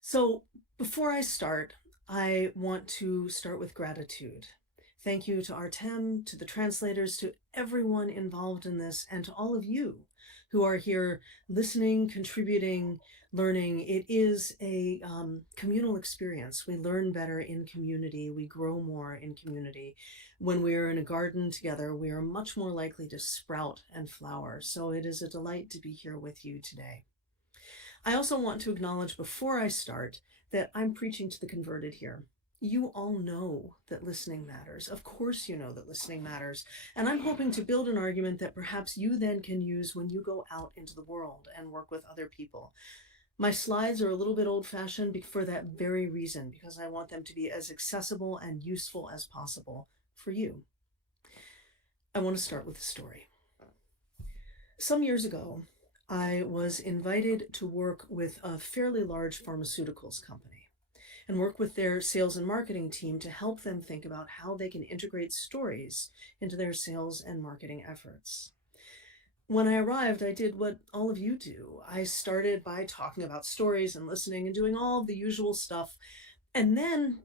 So before I start, I want to start with gratitude. Thank you to Artem, to the translators, to everyone involved in this, and to all of you who are here listening, contributing, learning. It is a communal experience. We learn better in community. We grow more in community. When we are in a garden together, we are much more likely to sprout and flower. So it is a delight to be here with you today. I also want to acknowledge before I start that I'm preaching to the converted here. You all know that listening matters. Of course, you know that listening matters. And I'm hoping to build an argument that perhaps you then can use when you go out into the world and work with other people. My slides are a little bit old-fashioned for that very reason, because I want them to be as accessible and useful as possible for you. I want to start with a story. Some years ago, I was invited to work with a fairly large pharmaceuticals company and work with their sales and marketing team to help them think about how they can integrate stories into their sales and marketing efforts. When I arrived, I did what all of you do. I started by talking about stories and listening and doing all the usual stuff. And then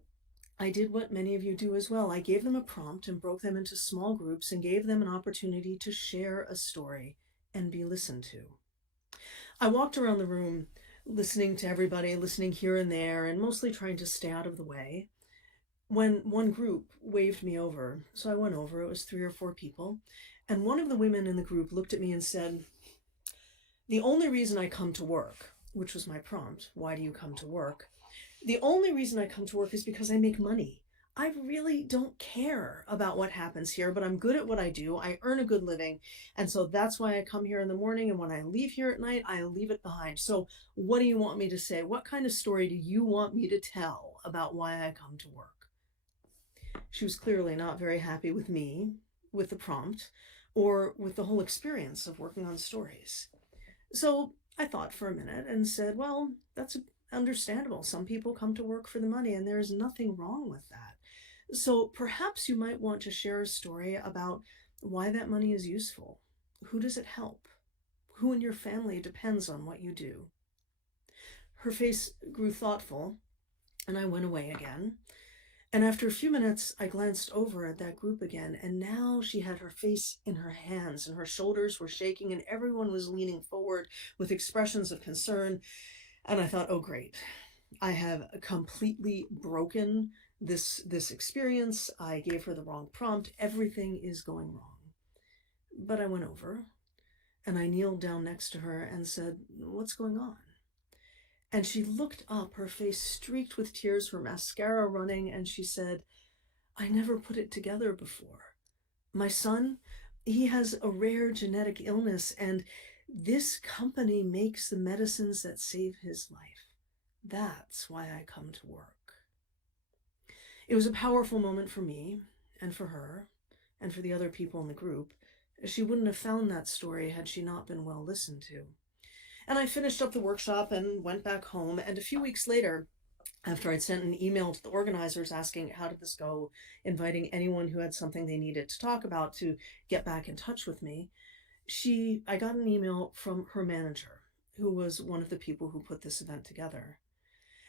I did what many of you do as well. I gave them a prompt and broke them into small groups and gave them an opportunity to share a story and be listened to. I walked around the room listening to everybody, listening here and there, and mostly trying to stay out of the way, when one group waved me over. So I went over. It was 3 or 4 people. And one of the women in the group looked at me and said, "The only reason I come to work," which was my prompt, "why do you come to work? The only reason I come to work is because I make money. I really don't care about what happens here, but I'm good at what I do. I earn a good living. And so that's why I come here in the morning. And when I leave here at night, I leave it behind. So what do you want me to say? What kind of story do you want me to tell about why I come to work?" She was clearly not very happy with me, with the prompt, or with the whole experience of working on stories. So I thought for a minute and said, well, that's understandable. Some people come to work for the money, and there's nothing wrong with that. So perhaps you might want to share a story about why that money is useful. Who does it help? Who in your family depends on what you do? Her face grew thoughtful, and I went away again. And after a few minutes, I glanced over at that group again, and now she had her face in her hands, and her shoulders were shaking, and everyone was leaning forward with expressions of concern. And I thought, oh, great. I have completely broken this experience. I gave her the wrong prompt. Everything is going wrong. But I went over and I kneeled down next to her and said, "What's going on?" And she looked up, her face streaked with tears, her mascara running, and she said, "I never put it together before. My son, he has a rare genetic illness, and this company makes the medicines that save his life. That's why I come to work." It was a powerful moment for me, and for her, and for the other people in the group. She wouldn't have found that story had she not been well listened to. And I finished up the workshop and went back home, and a few weeks later, after I'd sent an email to the organizers asking how did this go, inviting anyone who had something they needed to talk about to get back in touch with me, I got an email from her manager, who was one of the people who put this event together.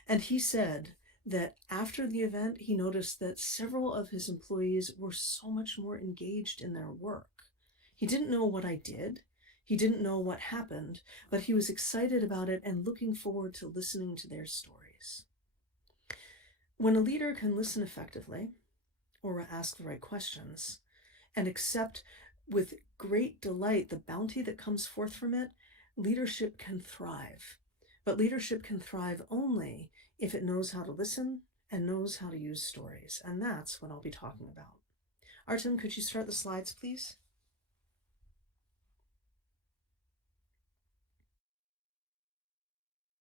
And he said that after the event, he noticed that several of his employees were so much more engaged in their work. He didn't know what I did. He didn't know what happened, but he was excited about it and looking forward to listening to their stories. When a leader can listen effectively, or ask the right questions, and accept with great delight the bounty that comes forth from it, leadership can thrive. But leadership can thrive only if it knows how to listen and knows how to use stories. And that's what I'll be talking about. Artem, could you start the slides, please?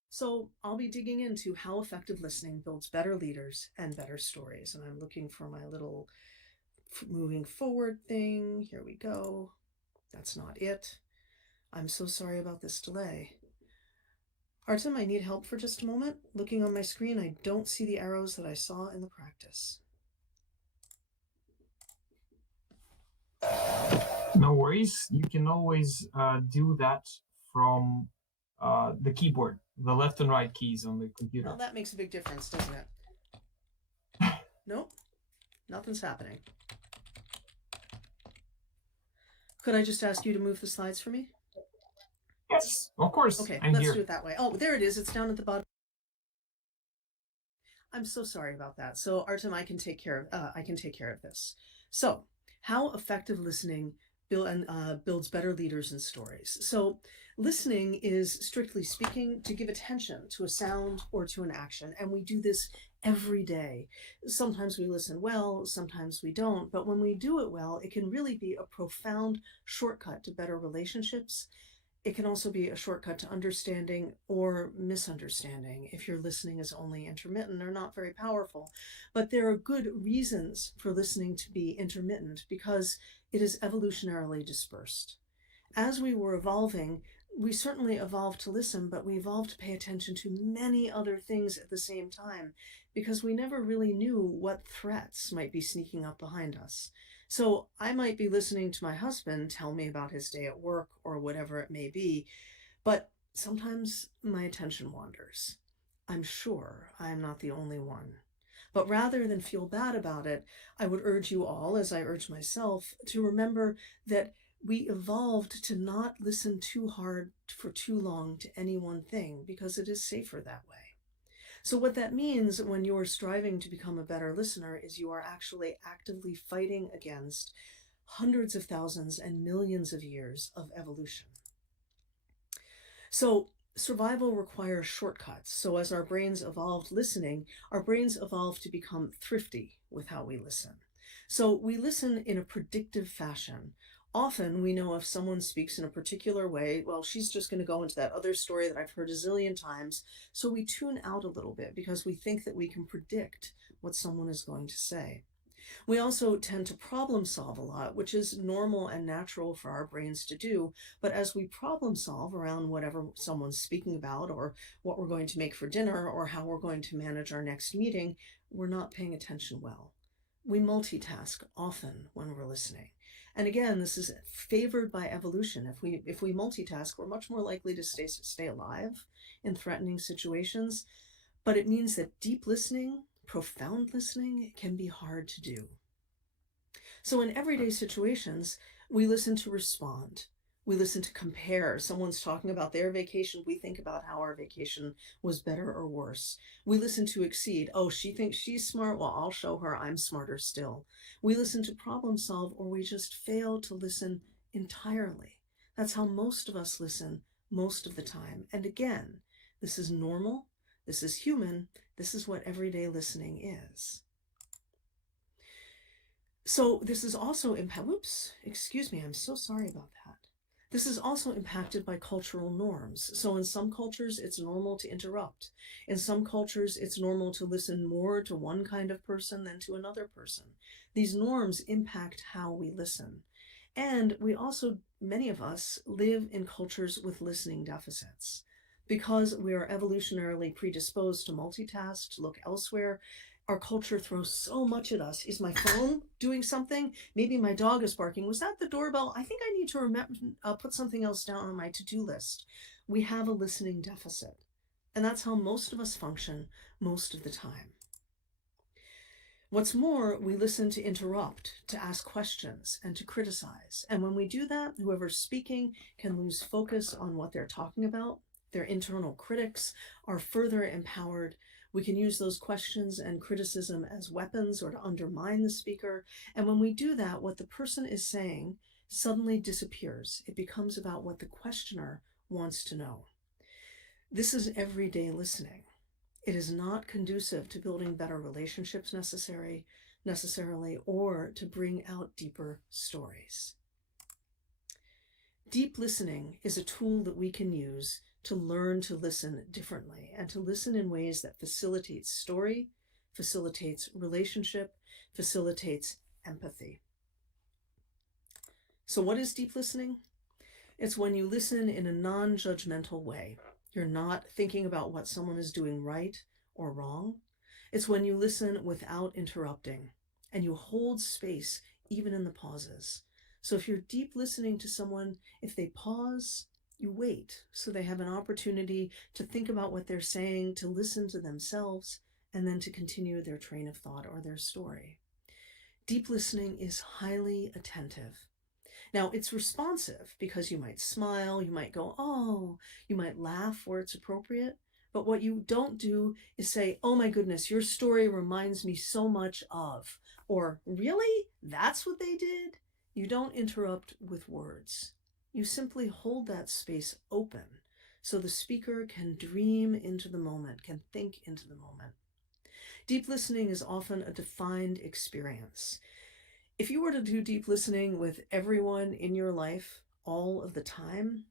So I'll be digging into how effective listening builds better leaders and better stories. And I'm looking for my little moving forward thing. Here we go. That's not it. I'm so sorry about this delay. Artem, I need help for just a moment. Looking on my screen, I don't see the arrows that I saw in the practice. No worries. You can always do that from the keyboard, the left and right keys on the Well, computer. that makes a big difference, doesn't it? Nope, nothing's happening. Could I just ask you to move the slides for me? Yes, of course. Okay, I'm let's do here. it that way. Oh, there it is. It's down at the bottom. I'm so sorry about that. So Artem, I can take care of this. So, how effective listening builds better leaders and stories. So, listening is strictly speaking to give attention to a sound or to an action, and we do this every day. Sometimes we listen well, sometimes we don't, but when we do it well, it can really be a profound shortcut to better relationships. It can also be a shortcut to understanding or misunderstanding if your listening is only intermittent or not very powerful. But there are good reasons for listening to be intermittent because it is evolutionarily dispersed. As we were evolving, we certainly evolved to listen, but we evolved to pay attention to many other things at the same time because we never really knew what threats might be sneaking up behind us. So I might be listening to my husband tell me about his day at work or whatever it may be, but sometimes my attention wanders. I'm sure I'm not the only one. But rather than feel bad about it, I would urge you all, as I urge myself, to remember that we evolved to not listen too hard for too long to any one thing because it is safer that way. So, what that means when you're striving to become a better listener is you are actually actively fighting against hundreds of thousands and millions of years of evolution. So, survival requires shortcuts. So, as our brains evolved listening, our brains evolved to become thrifty with how we listen. So, we listen in a predictive fashion. Often we know if someone speaks in a particular way, well, she's just going to go into that other story that I've heard a zillion times. So we tune out a little bit because we think that we can predict what someone is going to say. We also tend to problem solve a lot, which is normal and natural for our brains to do. But as we problem solve around whatever someone's speaking about, or what we're going to make for dinner, or how we're going to manage our next meeting, we're not paying attention well. We multitask often when we're listening. And again, this is favored by evolution. If we multitask, we're much more likely to stay alive in threatening situations. But it means that deep listening, profound listening, can be hard to do. So in everyday situations, we listen to respond. We listen to compare. Someone's talking about their vacation. We think about how our vacation was better or worse. We listen to exceed. Oh, she thinks she's smart. Well, I'll show her I'm smarter still. We listen to problem solve, or we just fail to listen entirely. That's how most of us listen most of the time. And again, this is normal. This is human. This is what everyday listening is. So this is also whoops, excuse me, I'm so sorry about that. This is also impacted by cultural norms. So in some cultures, it's normal to interrupt. In some cultures, it's normal to listen more to one kind of person than to another person. These norms impact how we listen. And we also, many of us, live in cultures with listening deficits. Because we are evolutionarily predisposed to multitask, to look elsewhere, our culture throws so much at us. Is my phone doing something? Maybe my dog is barking. Was that the doorbell? I think I need to remember, put something else down on my to-do list. We have a listening deficit. And that's how most of us function most of the time. What's more, we listen to interrupt, to ask questions, and to criticize. And when we do that, whoever's speaking can lose focus on what they're talking about. Their internal critics are further empowered. We can use those questions and criticism as weapons or to undermine the speaker. And when we do that, what the person is saying suddenly disappears. It becomes about what the questioner wants to know. This is everyday listening. It is not conducive to building better relationships necessarily, or to bring out deeper stories. Deep listening is a tool that we can use to learn to listen differently and to listen in ways that facilitates story, facilitates relationship, facilitates empathy. So what is deep listening? It's when you listen in a non-judgmental way. You're not thinking about what someone is doing right or wrong. It's when you listen without interrupting and you hold space even in the pauses. So if you're deep listening to someone, if they pause, you wait so they have an opportunity to think about what they're saying, to listen to themselves, and then to continue their train of thought or their story. Deep listening is highly attentive. Now, it's responsive because you might smile, you might go, oh, you might laugh where it's appropriate. But what you don't do is say, oh my goodness, your story reminds me so much of, or really? That's what they did? You don't interrupt with words. You simply hold that space open so the speaker can dream into the moment, can think into the moment. Deep listening is often a defined experience. If you were to do deep listening with everyone in your life all of the time,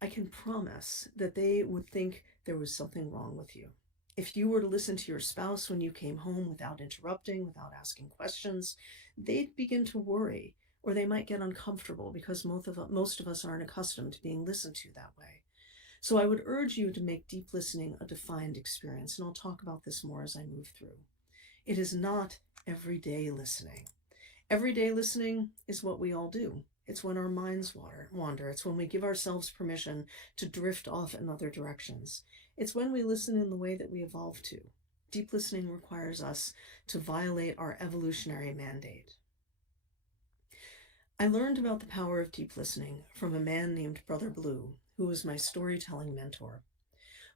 I can promise that they would think there was something wrong with you. If you were to listen to your spouse when you came home without interrupting, without asking questions, they'd begin to worry, or they might get uncomfortable because most of us aren't accustomed to being listened to that way. So I would urge you to make deep listening a defined experience, and I'll talk about this more as I move through. It is not everyday listening. Everyday listening is what we all do. It's when our minds wander. It's when we give ourselves permission to drift off in other directions. It's when we listen in the way that we evolved to. Deep listening requires us to violate our evolutionary mandate. I learned about the power of deep listening from a man named Brother Blue, who was my storytelling mentor.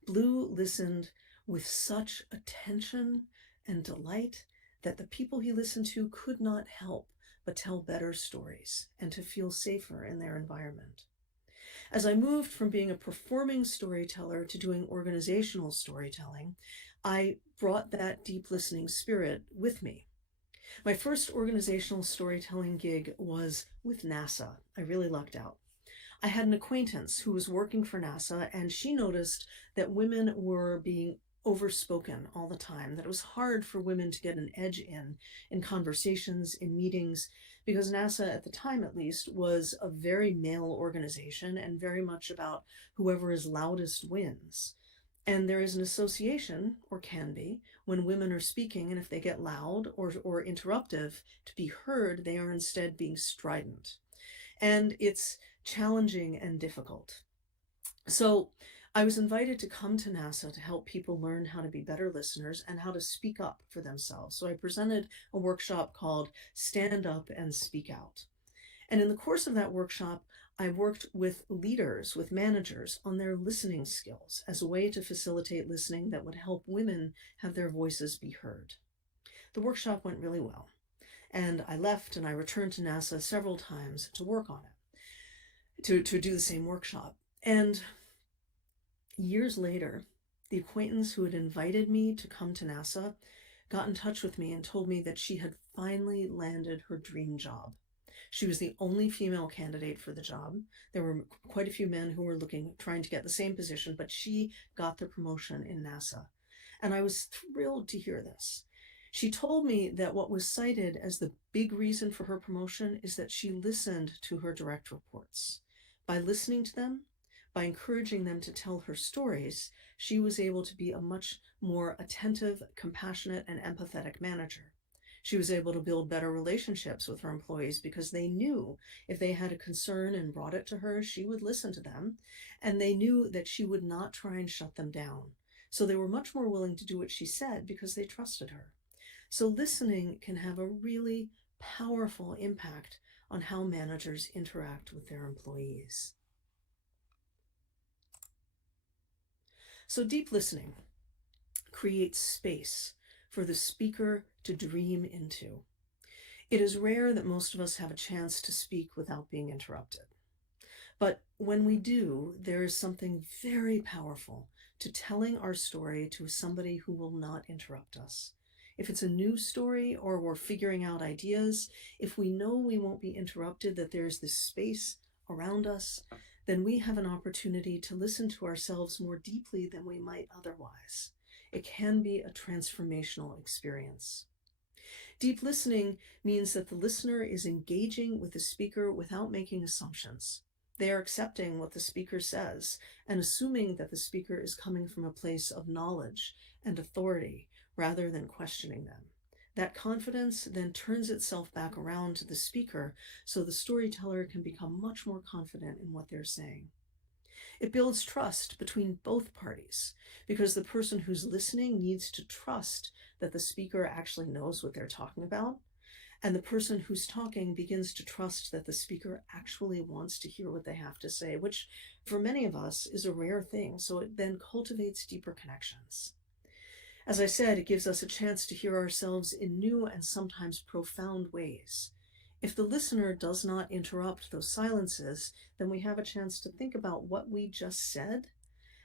Blue listened with such attention and delight that the people he listened to could not help but tell better stories and to feel safer in their environment. As I moved from being a performing storyteller to doing organizational storytelling, I brought that deep listening spirit with me. My first organizational storytelling gig was with NASA. I really lucked out. I had an acquaintance who was working for NASA, and she noticed that women were being overspoken all the time, that it was hard for women to get an edge in conversations, in meetings, because NASA, at the time at least, was a very male organization and very much about whoever is loudest wins. And there is an association, or can be, when women are speaking, and if they get loud or interruptive to be heard, they are instead being strident. And it's challenging and difficult. So I was invited to come to NASA to help people learn how to be better listeners and how to speak up for themselves. So I presented a workshop called Stand Up and Speak Out. And in the course of that workshop, I worked with leaders, with managers on their listening skills as a way to facilitate listening that would help women have their voices be heard. The workshop went really well. And I left and I returned to NASA several times to work on it, to do the same workshop. And years later, the acquaintance who had invited me to come to NASA got in touch with me and told me that she had finally landed her dream job. She was the only female candidate for the job. There were quite a few men who were trying to get the same position, but she got the promotion in NASA. And I was thrilled to hear this. She told me that what was cited as the big reason for her promotion is that she listened to her direct reports. By listening to them, by encouraging them to tell her stories, she was able to be a much more attentive, compassionate, and empathetic manager. She was able to build better relationships with her employees because they knew if they had a concern and brought it to her, she would listen to them, and they knew that she would not try and shut them down. So they were much more willing to do what she said because they trusted her. So listening can have a really powerful impact on how managers interact with their employees. So deep listening creates space for the speaker to dream into. It is rare that most of us have a chance to speak without being interrupted. But when we do, there is something very powerful to telling our story to somebody who will not interrupt us. If it's a new story or we're figuring out ideas, if we know we won't be interrupted, that there's this space around us, then we have an opportunity to listen to ourselves more deeply than we might otherwise. It can be a transformational experience. Deep listening means that the listener is engaging with the speaker without making assumptions. They are accepting what the speaker says and assuming that the speaker is coming from a place of knowledge and authority rather than questioning them. That confidence then turns itself back around to the speaker, so the storyteller can become much more confident in what they're saying. It builds trust between both parties because the person who's listening needs to trust that the speaker actually knows what they're talking about. And the person who's talking begins to trust that the speaker actually wants to hear what they have to say, which for many of us is a rare thing. So it then cultivates deeper connections. As I said, it gives us a chance to hear ourselves in new and sometimes profound ways. If the listener does not interrupt those silences, then we have a chance to think about what we just said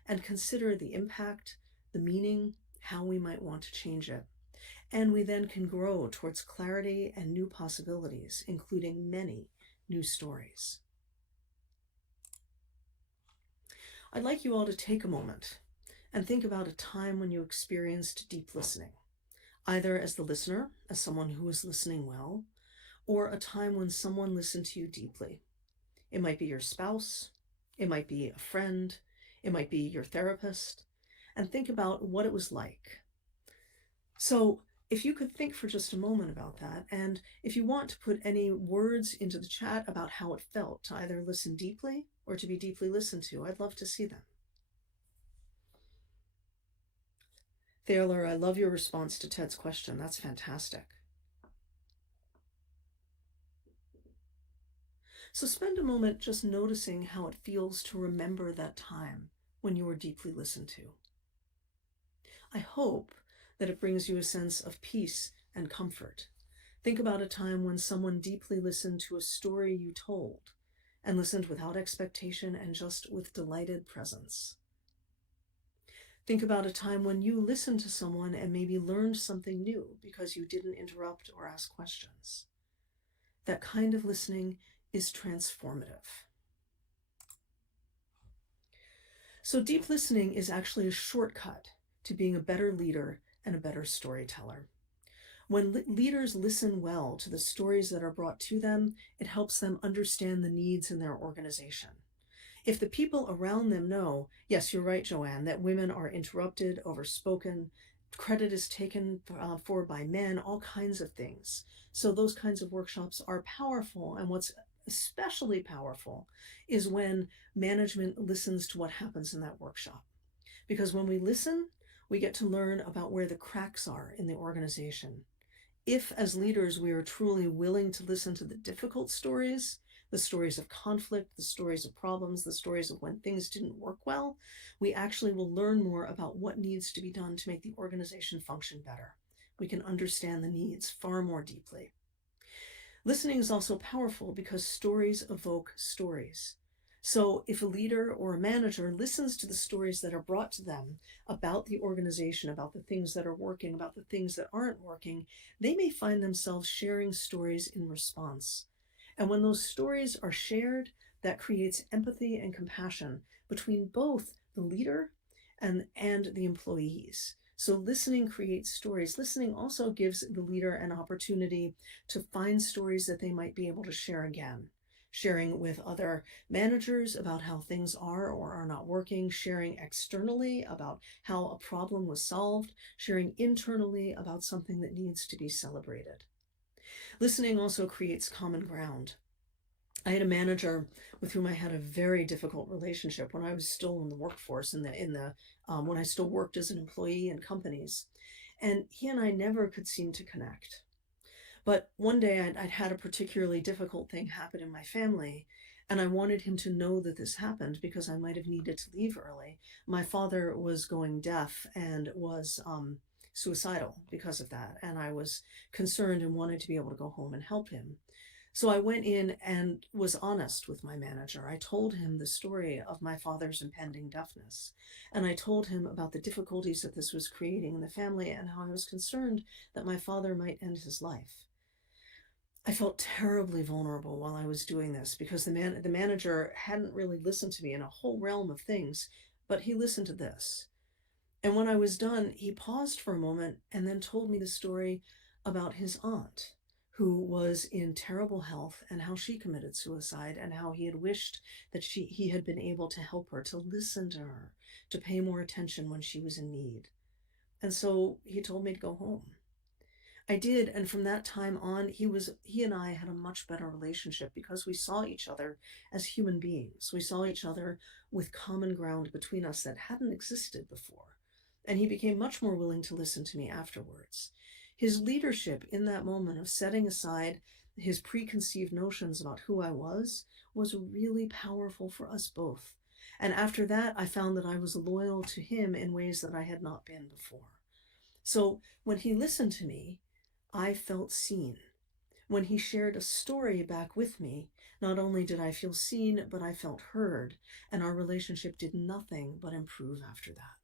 and consider the impact, the meaning, how we might want to change it. And we then can grow towards clarity and new possibilities, including many new stories. I'd like you all to take a moment and think about a time when you experienced deep listening, either as the listener, as someone who was listening well, or a time when someone listened to you deeply. It might be your spouse, it might be a friend, it might be your therapist, and think about what it was like. So, if you could think for just a moment about that, and if you want to put any words into the chat about how it felt to either listen deeply or to be deeply listened to, I'd love to see them. Thaler, I love your response to Ted's question. That's fantastic. So spend a moment just noticing how it feels to remember that time when you were deeply listened to. I hope that it brings you a sense of peace and comfort. Think about a time when someone deeply listened to a story you told and listened without expectation and just with delighted presence. Think about a time when you listened to someone and maybe learned something new because you didn't interrupt or ask questions. That kind of listening is transformative. So deep listening is actually a shortcut to being a better leader and a better storyteller. When leaders listen well to the stories that are brought to them, it helps them understand the needs in their organization. If the people around them know, yes, you're right, Joanne, that women are interrupted, overspoken, credit is taken for by men, all kinds of things. So those kinds of workshops are powerful. And what's especially powerful is when management listens to what happens in that workshop. Because when we listen, we get to learn about where the cracks are in the organization. If, as leaders, we are truly willing to listen to the difficult stories, the stories of conflict, the stories of problems, the stories of when things didn't work well, we actually will learn more about what needs to be done to make the organization function better. We can understand the needs far more deeply. Listening is also powerful because stories evoke stories. So if a leader or a manager listens to the stories that are brought to them about the organization, about the things that are working, about the things that aren't working, they may find themselves sharing stories in response. And when those stories are shared, that creates empathy and compassion between both the leader and the employees. So listening creates stories. Listening also gives the leader an opportunity to find stories that they might be able to share again. Sharing with other managers about how things are or are not working, sharing externally about how a problem was solved, sharing internally about something that needs to be celebrated. Listening also creates common ground. I had a manager with whom I had a very difficult relationship when I was still in the workforce, when I still worked as an employee in companies, and he and I never could seem to connect. But one day I'd had a particularly difficult thing happen in my family, and I wanted him to know that this happened because I might have needed to leave early. My father was going deaf and was suicidal because of that, and I was concerned and wanted to be able to go home and help him. So I went in and was honest with my manager. I told him the story of my father's impending deafness. And I told him about the difficulties that this was creating in the family and how I was concerned that my father might end his life. I felt terribly vulnerable while I was doing this because the manager hadn't really listened to me in a whole realm of things, but he listened to this. And when I was done, he paused for a moment and then told me the story about his aunt, who was in terrible health, and how she committed suicide, and how he had wished that he had been able to help her, to listen to her, to pay more attention when she was in need. And so he told me to go home. I did, and from that time on, he and I had a much better relationship because we saw each other as human beings. We saw each other with common ground between us that hadn't existed before. And he became much more willing to listen to me afterwards. His leadership in that moment of setting aside his preconceived notions about who I was really powerful for us both. And after that, I found that I was loyal to him in ways that I had not been before. So when he listened to me, I felt seen. When he shared a story back with me, not only did I feel seen, but I felt heard, and our relationship did nothing but improve after that.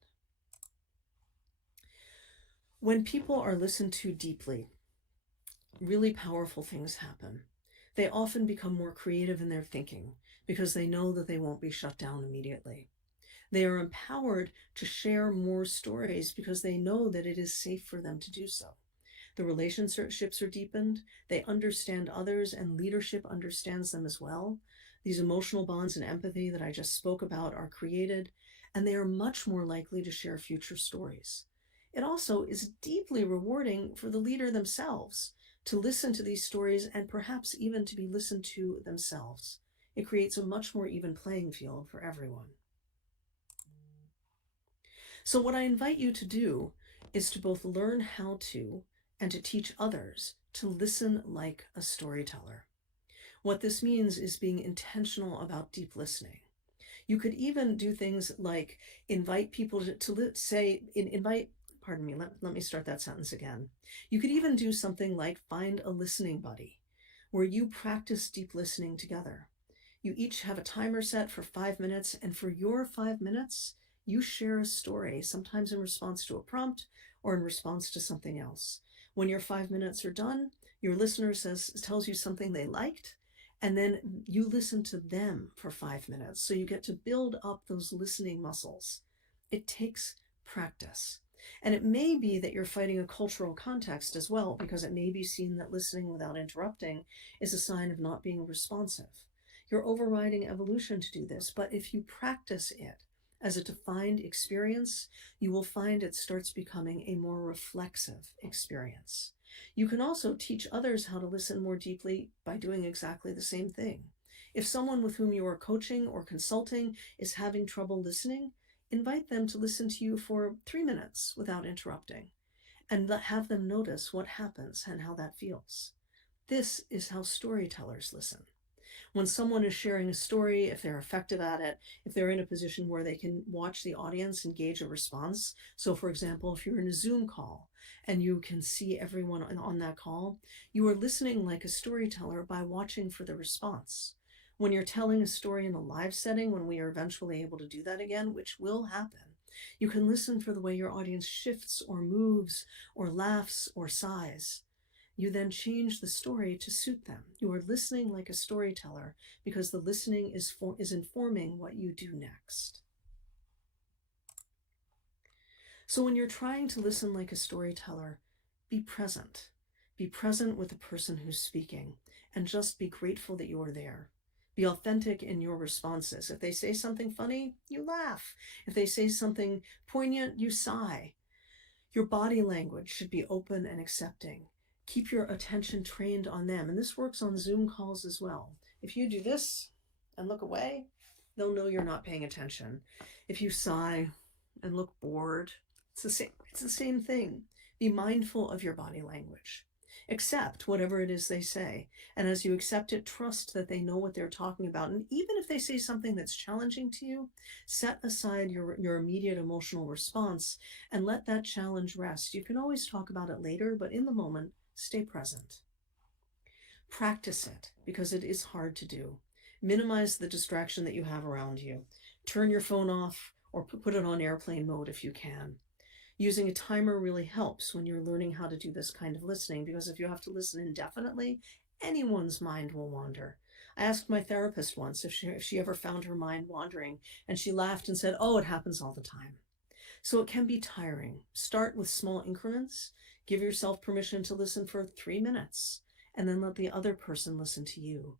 When people are listened to deeply, really powerful things happen. They often become more creative in their thinking because they know that they won't be shut down immediately. They are empowered to share more stories because they know that it is safe for them to do so. The relationships are deepened, they understand others, and leadership understands them as well. These emotional bonds and empathy that I just spoke about are created, and they are much more likely to share future stories. It also is deeply rewarding for the leader themselves to listen to these stories and perhaps even to be listened to themselves. It creates a much more even playing field for everyone. So, what I invite you to do is to both learn how to and to teach others to listen like a storyteller. What this means is being intentional about deep listening. You could even do things like invite people invite, pardon me, let me start that sentence again. You could even do something like find a listening buddy where you practice deep listening together. You each have a timer set for 5 minutes, and for your 5 minutes, you share a story, sometimes in response to a prompt or in response to something else. When your 5 minutes are done, your listener tells you something they liked, and then you listen to them for 5 minutes. So you get to build up those listening muscles. It takes practice. And it may be that you're fighting a cultural context as well, because it may be seen that listening without interrupting is a sign of not being responsive. You're overriding evolution to do this, but if you practice it as a defined experience, you will find it starts becoming a more reflexive experience. You can also teach others how to listen more deeply by doing exactly the same thing. If someone with whom you are coaching or consulting is having trouble listening, invite them to listen to you for 3 minutes without interrupting, and have them notice what happens and how that feels. This is how storytellers listen. When someone is sharing a story, if they're effective at it, if they're in a position where they can watch the audience engage a response. So, for example, if you're in a Zoom call and you can see everyone on that call, you are listening like a storyteller by watching for the response. When you're telling a story in a live setting, when we are eventually able to do that again, which will happen, you can listen for the way your audience shifts or moves or laughs or sighs. You then change the story to suit them. You are listening like a storyteller because the listening is informing what you do next. So when you're trying to listen like a storyteller, be present. Be present with the person who's speaking and just be grateful that you are there. Be authentic in your responses. If they say something funny, you laugh. If they say something poignant, you sigh. Your body language should be open and accepting. Keep your attention trained on them. And this works on Zoom calls as well. If you do this and look away, they'll know you're not paying attention. If you sigh and look bored, it's the same thing. Be mindful of your body language. Accept whatever it is they say. And as you accept it, trust that they know what they're talking about. And even if they say something that's challenging to you, set aside your immediate emotional response and let that challenge rest. You can always talk about it later, but in the moment, stay present. Practice it because it is hard to do. Minimize the distraction that you have around you. Turn your phone off or put it on airplane mode if you can. Using a timer really helps when you're learning how to do this kind of listening, because if you have to listen indefinitely, anyone's mind will wander. I asked my therapist once if she ever found her mind wandering, and she laughed and said, "Oh, it happens all the time." So it can be tiring. Start with small increments. Give yourself permission to listen for 3 minutes, and then let the other person listen to you.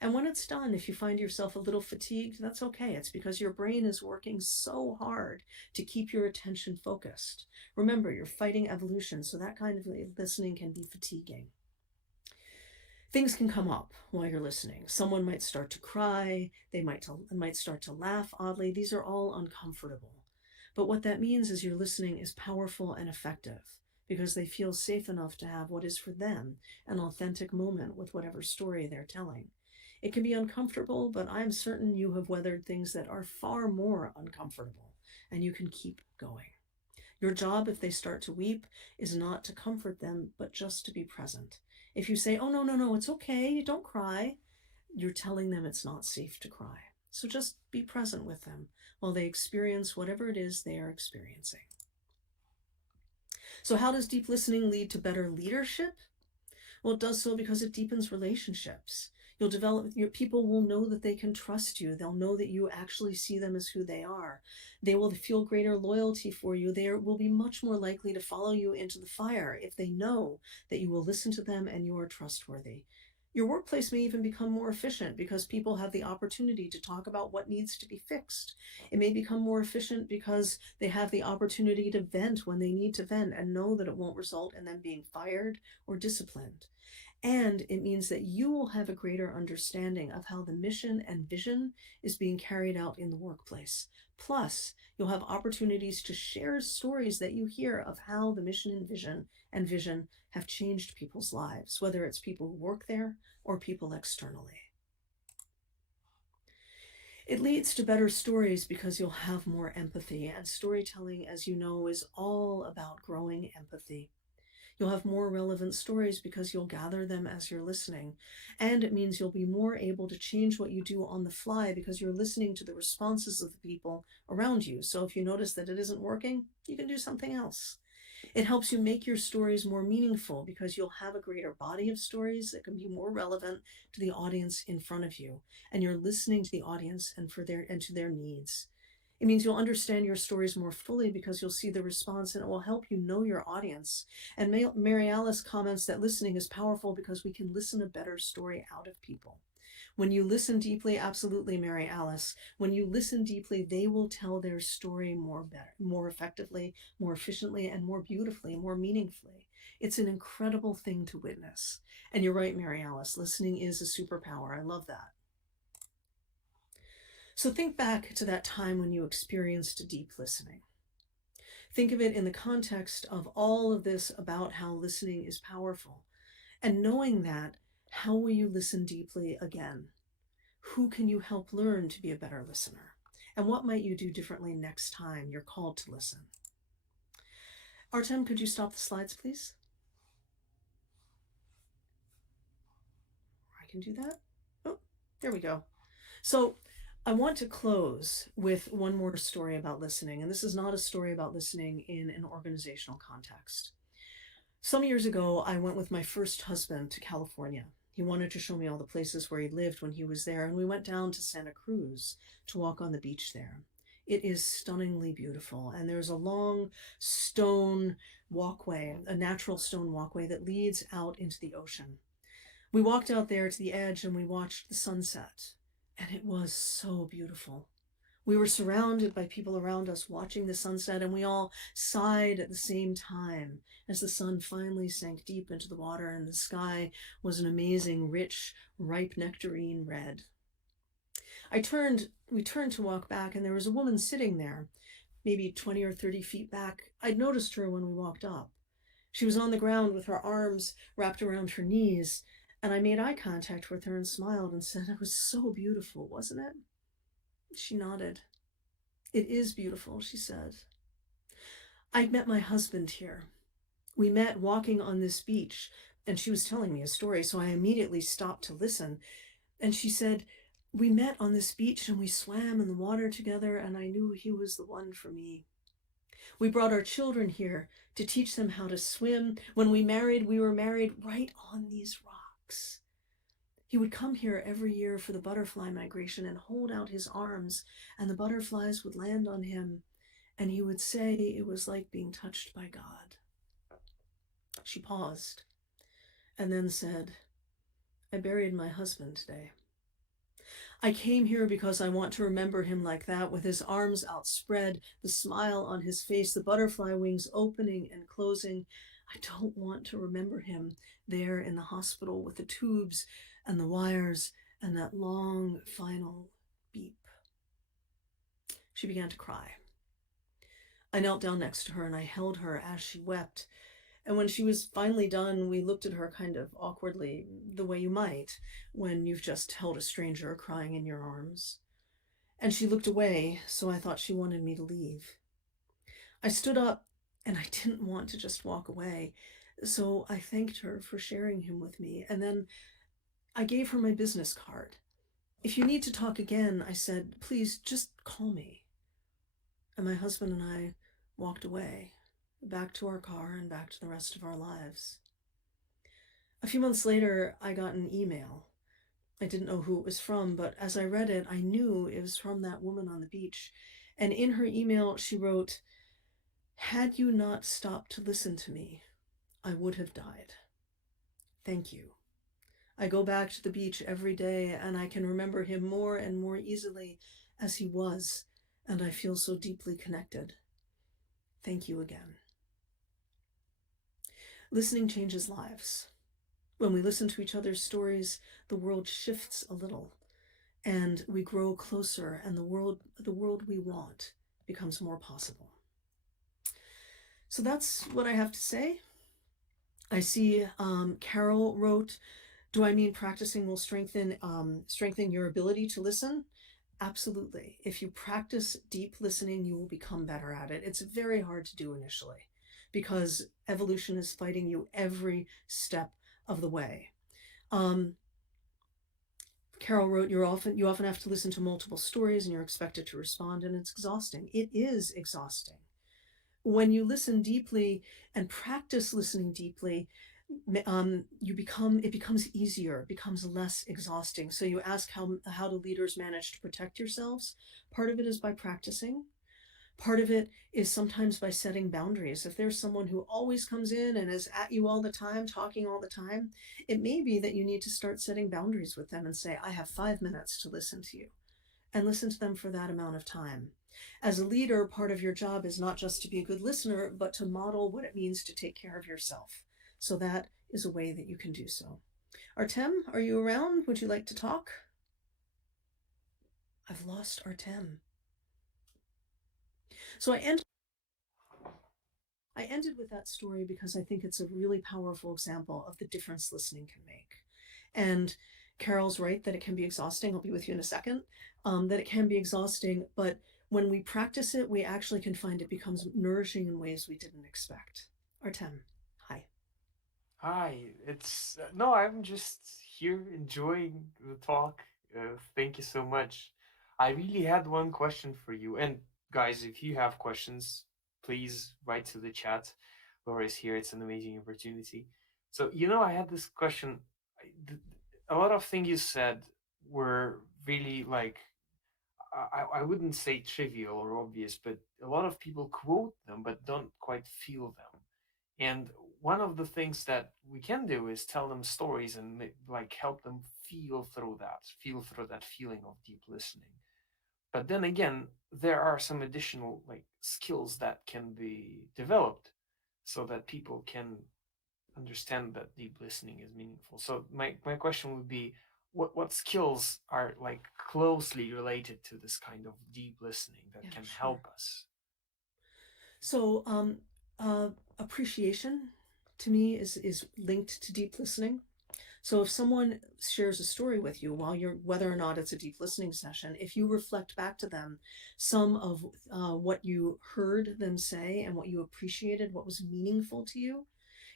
And when it's done, if you find yourself a little fatigued, that's okay. It's because your brain is working so hard to keep your attention focused. Remember, you're fighting evolution, so that kind of listening can be fatiguing. Things can come up while you're listening. Someone might start to cry, they might start to laugh oddly. These are all uncomfortable. But what that means is your listening is powerful and effective because they feel safe enough to have what is for them an authentic moment with whatever story they're telling. It can be uncomfortable, but I'm certain you have weathered things that are far more uncomfortable, and you can keep going. Your job, if they start to weep, is not to comfort them, but just to be present. If you say, oh, no, no, no, it's okay, don't cry, you're telling them it's not safe to cry. So just be present with them while they experience whatever it is they are experiencing. So, how does deep listening lead to better leadership? Well, it does so because it deepens relationships. You'll develop, your people will know that they can trust you. They'll know that you actually see them as who they are. They will feel greater loyalty for you. They will be much more likely to follow you into the fire if they know that you will listen to them and you are trustworthy. Your workplace may even become more efficient because people have the opportunity to talk about what needs to be fixed. It may become more efficient because they have the opportunity to vent when they need to vent and know that it won't result in them being fired or disciplined. And it means that you will have a greater understanding of how the mission and vision is being carried out in the workplace. Plus, you'll have opportunities to share stories that you hear of how the mission and vision have changed people's lives, whether it's people who work there or people externally. It leads to better stories because you'll have more empathy, and storytelling, as you know, is all about growing empathy. You'll have more relevant stories because you'll gather them as you're listening. And it means you'll be more able to change what you do on the fly because you're listening to the responses of the people around you. So if you notice that it isn't working, you can do something else. It helps you make your stories more meaningful because you'll have a greater body of stories that can be more relevant to the audience in front of you. And you're listening to the audience and to their needs. It means you'll understand your stories more fully because you'll see the response and it will help you know your audience. And Mary Alice comments that listening is powerful because we can listen a better story out of people. When you listen deeply, absolutely, Mary Alice, when you listen deeply, they will tell their story more effectively, more efficiently, and more beautifully, more meaningfully. It's an incredible thing to witness. And you're right, Mary Alice, listening is a superpower. I love that. So think back to that time when you experienced deep listening. Think of it in the context of all of this about how listening is powerful. And knowing that, how will you listen deeply again? Who can you help learn to be a better listener? And what might you do differently next time you're called to listen? Artem, could you stop the slides, please? I can do that. Oh, there we go. So I want to close with one more story about listening. And this is not a story about listening in an organizational context. Some years ago, I went with my first husband to California. He wanted to show me all the places where he lived when he was there, and we went down to Santa Cruz to walk on the beach there. It is stunningly beautiful, and there's a long stone walkway, a natural stone walkway that leads out into the ocean. We walked out there to the edge and we watched the sunset, and it was so beautiful. We were surrounded by people around us watching the sunset, and we all sighed at the same time as the sun finally sank deep into the water and the sky was an amazing, rich, ripe nectarine red. We turned to walk back, and there was a woman sitting there, maybe 20 or 30 feet back. I'd noticed her when we walked up. She was on the ground with her arms wrapped around her knees, and I made eye contact with her and smiled and said, "It was so beautiful, wasn't it?" She nodded. "It is beautiful," she said. "I'd met my husband here. We met walking on this beach, and she was telling me a story, so I immediately stopped to listen. And she said, we met on this beach and we swam in the water together, and I knew he was the one for me. We brought our children here to teach them how to swim. When we were married right on these rocks. He would come here every year for the butterfly migration and hold out his arms, and the butterflies would land on him, and he would say it was like being touched by God." She paused and then said, "I buried my husband today." I came here because I want to remember him like that, with his arms outspread, the smile on his face, the butterfly wings opening and closing. I don't want to remember him there in the hospital with the tubes and the wires and that long final beep. She began to cry. I knelt down next to her and I held her as she wept. And when she was finally done, we looked at her kind of awkwardly, the way you might when you've just held a stranger crying in your arms. And she looked away, so I thought she wanted me to leave. I stood up, and I didn't want to just walk away, so I thanked her for sharing him with me, and then I gave her my business card. If you need to talk again, I said, please just call me. And my husband and I walked away, back to our car and back to the rest of our lives. A few months later, I got an email. I didn't know who it was from, but as I read it, I knew it was from that woman on the beach. And in her email, she wrote, "Had you not stopped to listen to me, I would have died. Thank you. I go back to the beach every day, and I can remember him more and more easily as he was, and I feel so deeply connected. Thank you again." Listening changes lives. When we listen to each other's stories, the world shifts a little, and we grow closer, and the world we want becomes more possible. So that's what I have to say. I see Carol wrote, "Do I mean practicing will strengthen your ability to listen?" Absolutely. If you practice deep listening, you will become better at it. It's very hard to do initially because evolution is fighting you every step of the way. Um, Carol wrote, you often have to listen to multiple stories and you're expected to respond, and it's exhausting. It is exhausting. When you listen deeply and practice listening deeply, it becomes easier, it becomes less exhausting. So you ask how do leaders manage to protect yourselves? Part of it is by practicing. Part of it is sometimes by setting boundaries. If there's someone who always comes in and is at you all the time, talking all the time, it may be that you need to start setting boundaries with them and say, I have 5 minutes to listen to you, and listen to them for that amount of time. As a leader, part of your job is not just to be a good listener, but to model what it means to take care of yourself. So that is a way that you can do so. Artem, are you around? Would you like to talk? I've lost Artem. So I ended with that story because I think it's a really powerful example of the difference listening can make. And Carol's right that it can be exhausting. I'll be with you in a second. That it can be exhausting, but when we practice it, we actually can find it becomes nourishing in ways we didn't expect. Artem, hi. Hi, it's no, I'm just here enjoying the talk. Thank you so much. I really had one question for you. And guys, if you have questions, please write to the chat. Laura is here. It's an amazing opportunity. So, I had this question. A lot of things you said were really like, I wouldn't say trivial or obvious, but a lot of people quote them but don't quite feel them. And one of the things that we can do is tell them stories and like help them feel through that feeling of deep listening. But then again, there are some additional like skills that can be developed so that people can understand that deep listening is meaningful. So my question would be, what skills are like closely related to this kind of deep listening that Yeah, can sure. help us? So appreciation to me is linked to deep listening. So if someone shares a story with you while you're, whether or not it's a deep listening session, if you reflect back to them some of what you heard them say and what you appreciated, what was meaningful to you,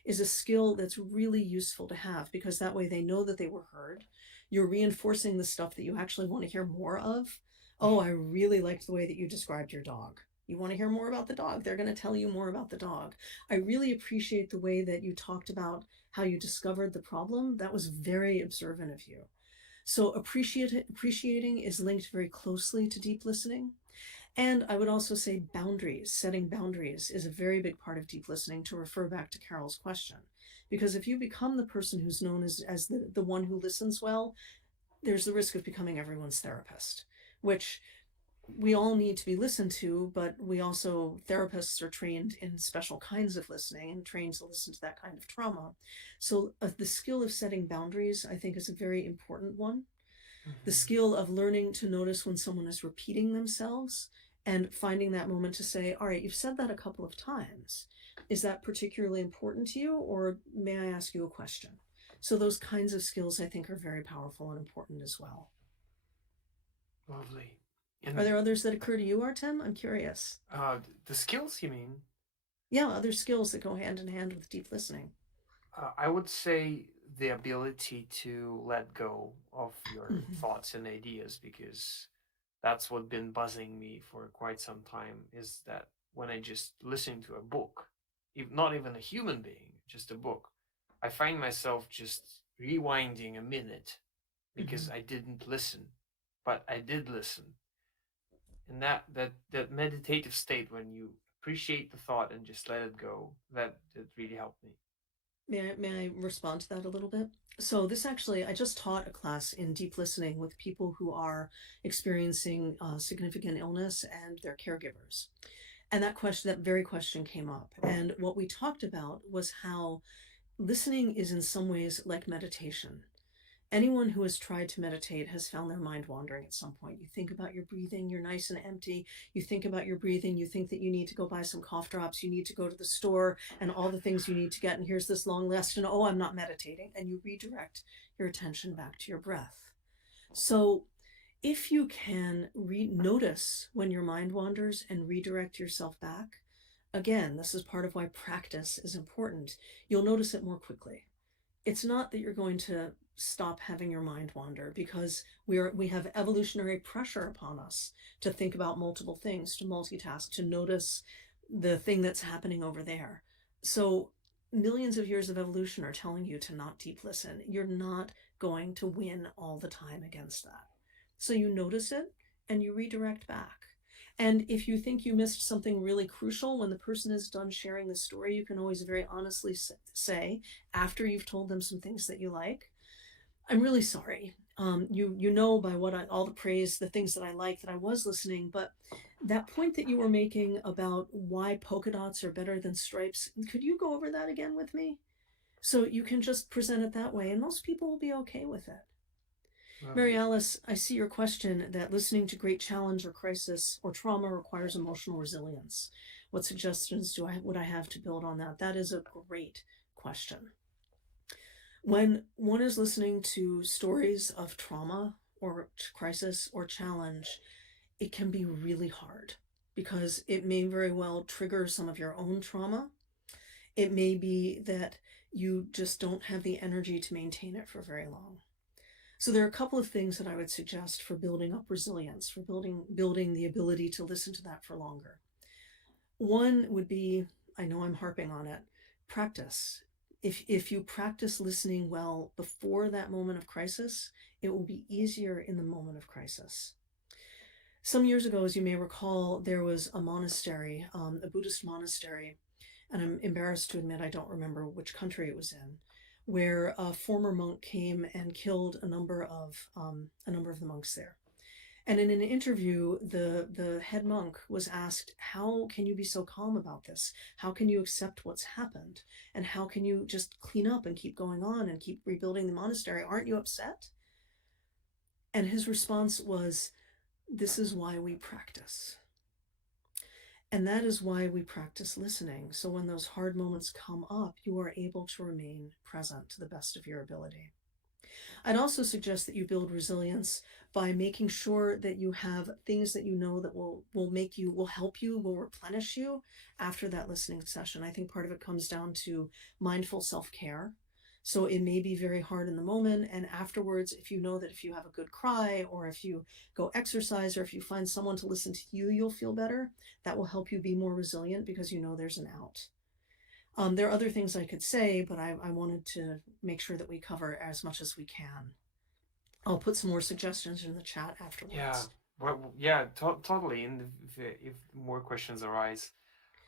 is a skill that's really useful to have, because that way they know that they were heard. You're reinforcing the stuff that you actually want to hear more of. Oh, I really liked the way that you described your dog. You want to hear more about the dog, they're going to tell you more about the dog. I really appreciate the way that you talked about how you discovered the problem. That was very observant of you. So appreciating is linked very closely to deep listening. And I would also say boundaries, setting boundaries is a very big part of deep listening, to refer back to Carol's question. Because if you become the person who's known as the one who listens well, there's the risk of becoming everyone's therapist, which we all need to be listened to, but we also, therapists are trained in special kinds of listening and trained to listen to that kind of trauma. So the skill of setting boundaries, I think, is a very important one. The Mm-hmm. skill of learning to notice when someone is repeating themselves and finding that moment to say, all right, you've said that a couple of times. Is that particularly important to you, or may I ask you a question? So those kinds of skills I think are very powerful and important as well. Lovely. Are And there others that occur to you, Artem? I'm curious. the skills, you mean? Yeah, other skills that go hand in hand with deep listening. I would say the ability to let go of your Mm-hmm. thoughts and ideas, because that's what been buzzing me for quite some time, is that when I just listen to a book, not even a human being, just a book, I find myself just rewinding a minute Mm-hmm. because I didn't listen, but I did listen. And that meditative state when you appreciate the thought and just let it go, that really helped me. May I respond to that a little bit? So this actually, I just taught a class in deep listening with people who are experiencing significant illness and their caregivers. And that very question came up. And what we talked about was how listening is in some ways like meditation. Anyone who has tried to meditate has found their mind wandering at some point. You think about your breathing, you're nice and empty. You think about your breathing, you think that you need to go buy some cough drops, you need to go to the store and all the things you need to get. And here's this long list, and oh, I'm not meditating. And you redirect your attention back to your breath. So if you can notice when your mind wanders and redirect yourself back, again, this is part of why practice is important. You'll notice it more quickly. It's not that you're going to stop having your mind wander, because we have evolutionary pressure upon us to think about multiple things, to multitask, to notice the thing that's happening over there. So millions of years of evolution are telling you to not deep listen. You're not going to win all the time against that. So you notice it and you redirect back. And if you think you missed something really crucial when the person is done sharing the story, you can always very honestly say, after you've told them some things that you like, I'm really sorry. You know by all the praise, the things that I like, that I was listening, but that point that you were making about why polka dots are better than stripes, could you go over that again with me? So you can just present it that way, and most people will be okay with it. Mary Lovely. Alice, I see your question that listening to great challenge or crisis or trauma requires emotional resilience. What suggestions would I have to build on that? That is a great question. When one is listening to stories of trauma or crisis or challenge, it can be really hard because it may very well trigger some of your own trauma. It may be that you just don't have the energy to maintain it for very long. So there are a couple of things that I would suggest for building up resilience, for building the ability to listen to that for longer. One would be, I know I'm harping on it, practice. If you practice listening well before that moment of crisis, it will be easier in the moment of crisis. Some years ago, as you may recall, there was a monastery, a Buddhist monastery, and I'm embarrassed to admit I don't remember which country it was in, where a former monk came and killed a number of the monks there. And in an interview, the head monk was asked, "How can you be so calm about this? How can you accept what's happened? And how can you just clean up and keep going on and keep rebuilding the monastery? Aren't you upset?" And his response was, "This is why we practice." And that is why we practice listening. So when those hard moments come up, you are able to remain present to the best of your ability. I'd also suggest that you build resilience by making sure that you have things that you know that will help you, will replenish you after that listening session. I think part of it comes down to mindful self-care. So it may be very hard in the moment, and afterwards, if you know that if you have a good cry, or if you go exercise, or if you find someone to listen to you, you'll feel better. That will help you be more resilient because you know there's an out. There are other things I could say, but I wanted to make sure that we cover as much as we can. I'll put some more suggestions in the chat Yeah. afterwards. Well, yeah, totally. And if more questions arise,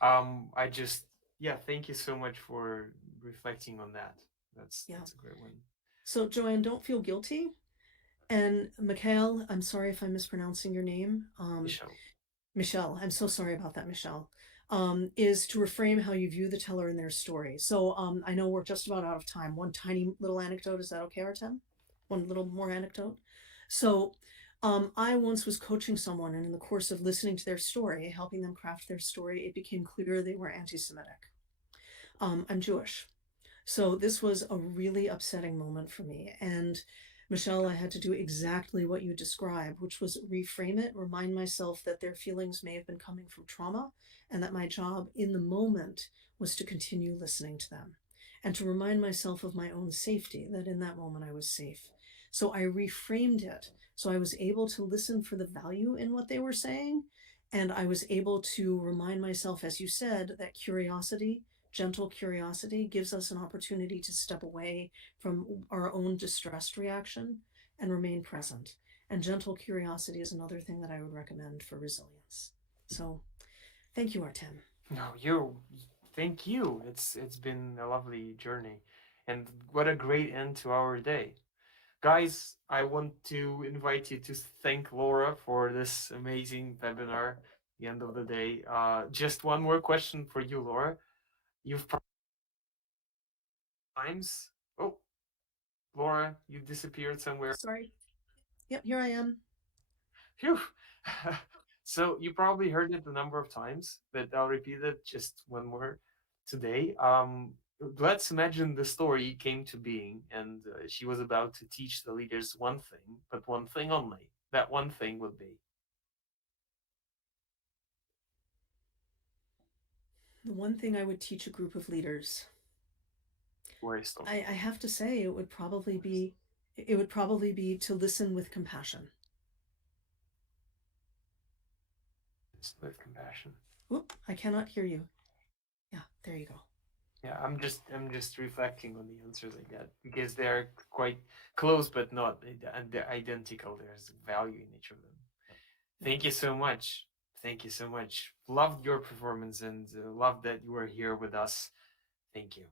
I just, yeah, thank you so much for reflecting on that. Yeah. That's a great one. So, Joanne, don't feel guilty. And Mikhail, I'm sorry if I'm mispronouncing your name. Michelle. Michelle, I'm so sorry about that, Michelle. Is to reframe how you view the teller in their story. So I know we're just about out of time. One tiny little anecdote, is that okay, Artem? One little more anecdote. So I once was coaching someone, and in the course of listening to their story, helping them craft their story, it became clear they were anti Semitic. I'm Jewish. So this was a really upsetting moment for me. And Michelle, I had to do exactly what you described, which was reframe it, remind myself that their feelings may have been coming from trauma, and that my job in the moment was to continue listening to them and to remind myself of my own safety, that in that moment I was safe. So I reframed it. So I was able to listen for the value in what they were saying. And I was able to remind myself, as you said, that curiosity, gentle curiosity, gives us an opportunity to step away from our own distressed reaction and remain present. And gentle curiosity is another thing that I would recommend for resilience. So thank you, Artem. No, you. Thank you. It's been a lovely journey, and what a great end to our day. Guys, I want to invite you to thank Laura for this amazing webinar. The end of the day. Just one more question for you, Laura. You've probably times. Oh, Laura, you disappeared somewhere. Sorry. Yep, here I am. Phew. So you probably heard it a number of times, but I'll repeat it just one more today. Let's imagine the story came to being, and she was about to teach the leaders one thing, but one thing only. That one thing would be The one thing I would teach a group of leaders, story, story. I have to say, it would probably be to listen with compassion. With compassion. Whoop, I cannot hear you. Yeah, there you go. Yeah, I'm just reflecting on the answers I get because they're quite close, but not they're identical. There's value in each of them. Thank you so much. Thank you so much. Loved your performance and loved that you were here with us. Thank you.